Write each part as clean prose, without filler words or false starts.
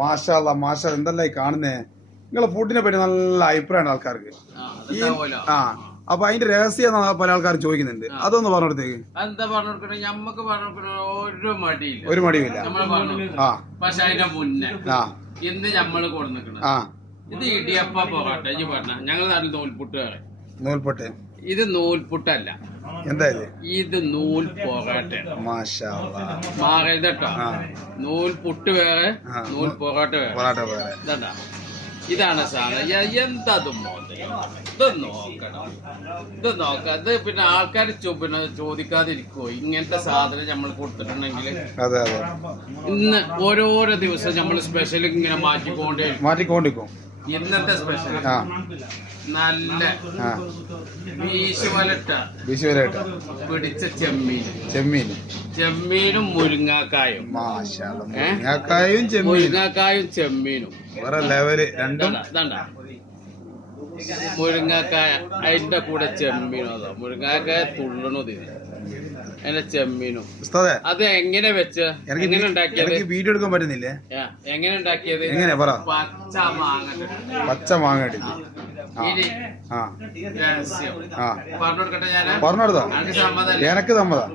മാഷാ മാഷാ എന്തെല്ലാം കാണുന്നേ. നിങ്ങളെ ഫുഡിനെ പറ്റി നല്ല അഭിപ്രായമാണ് ആൾക്കാർക്ക്. അപ്പൊ അതിന്റെ രഹസ്യം പല ആൾക്കാരും ചോദിക്കുന്നുണ്ട്. അതൊന്ന് പറഞ്ഞോടത്തേക്ക്. എന്താ പറഞ്ഞോടുക്കണേ, ഞമ്മക്ക് പറഞ്ഞോടുക്കണ ഒരു മടിയില്ല. പക്ഷെ അതിന്റെ മുന്നേ ഇന്ന് ഞമ്മള് കൊടുക്കണ ഇത് ഇടിയപ്പ പോകട്ടെ പറഞ്ഞ ഞങ്ങളുടെ നാട്ടിൽ നൂൽപുട്ട്. ഇത് നൂൽപുട്ടല്ല. എന്താ ഇത് നൂൽ പൊറാട്ട. മാറരുതട്ടോ. നൂൽപുട്ട് വേറെ, നൂൽ പൊറാട്ട വേറെ. ഇതാ ഇതാണ് സാധനം. എന്താ ഇത് നോക്കണം, ഇത് നോക്കാം. ഇത് പിന്നെ ആൾക്കാർ പിന്നെ ചോദിക്കാതിരിക്കുവോ ഇങ്ങനത്തെ സാധനം നമ്മൾ കൊടുത്തിട്ടുണ്ടെങ്കിൽ? ഇന്ന് ഓരോരോ ദിവസം നമ്മൾ സ്പെഷ്യൽ ഇങ്ങനെ മാറ്റിക്കൊണ്ടിരിക്കും. ഇന്നത്തെ സ്പെഷ്യൽ നല്ല വീശുവലട്ട പിടിച്ച ചെമ്മീനും മുരിങ്ങാക്കായും. മുരിങ്ങാക്കായും ചെമ്മീനും വേറെ ലെവല് രണ്ടും. മുരിങ്ങാക്കായ അതിന്റെ കൂടെ ചെമ്മീനും. അതോ മുരിങ്ങാക്കായ തുള്ളണോ അതിന്റെ ചെമ്മീനും. അത് എങ്ങനെ വെച്ച് എങ്ങനെ ഉണ്ടാക്കിയത്? വീഡിയോ എടുക്കാൻ പറ്റുന്നില്ലേ? എങ്ങനെ ഉണ്ടാക്കിയത്? എങ്ങനെ പറ. പച്ച മാങ്ങ പറഞ്ഞെടുത്തോ. എനക്ക് സമ്മതം.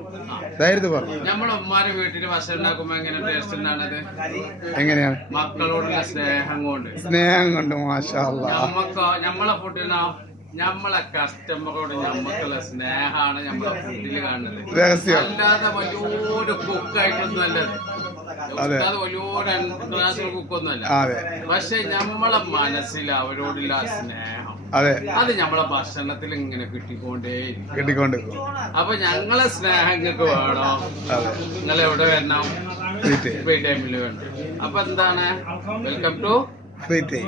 ധൈര്യത്തിൽ പറഞ്ഞു. നമ്മളെ ഉമ്മാരെ വീട്ടില് ഭക്ഷണം ഉണ്ടാക്കുമ്പോ എങ്ങനെ ടേസ്റ്റ് ഉണ്ടാണത്? എങ്ങനെയാണ്? മക്കളോടുള്ള സ്നേഹം കൊണ്ട്. മാഷാ അല്ലാഹ്. നമ്മളെ ഫുഡിനോ നമ്മളെ കസ്റ്റമറോട് നമ്മക്കുള്ള സ്നേഹമാണ് നമ്മളെ ഫുഡിൽ കാണുന്നത്. അല്ലാതെ വലിയൊരു കുക്കായിട്ടൊന്നും അല്ലത്. വലിയൊരു ഇന്റർനാഷണൽ കുക്കൊന്നുമല്ല. പക്ഷെ നമ്മളെ മനസ്സിൽ അവരോടുള്ള സ്നേഹം അത് നമ്മളെ ഭക്ഷണത്തിൽ ഇങ്ങനെ കിട്ടിക്കൊണ്ടേയിരിക്കും. അപ്പൊ ഞങ്ങളെ സ്നേഹം നിങ്ങൾക്ക് വേണോ? നിങ്ങൾ എവിടെ വരണം? ഫ്രീ ടൈമിൽ വേണം. അപ്പൊ എന്താണ്? Welcome to free time.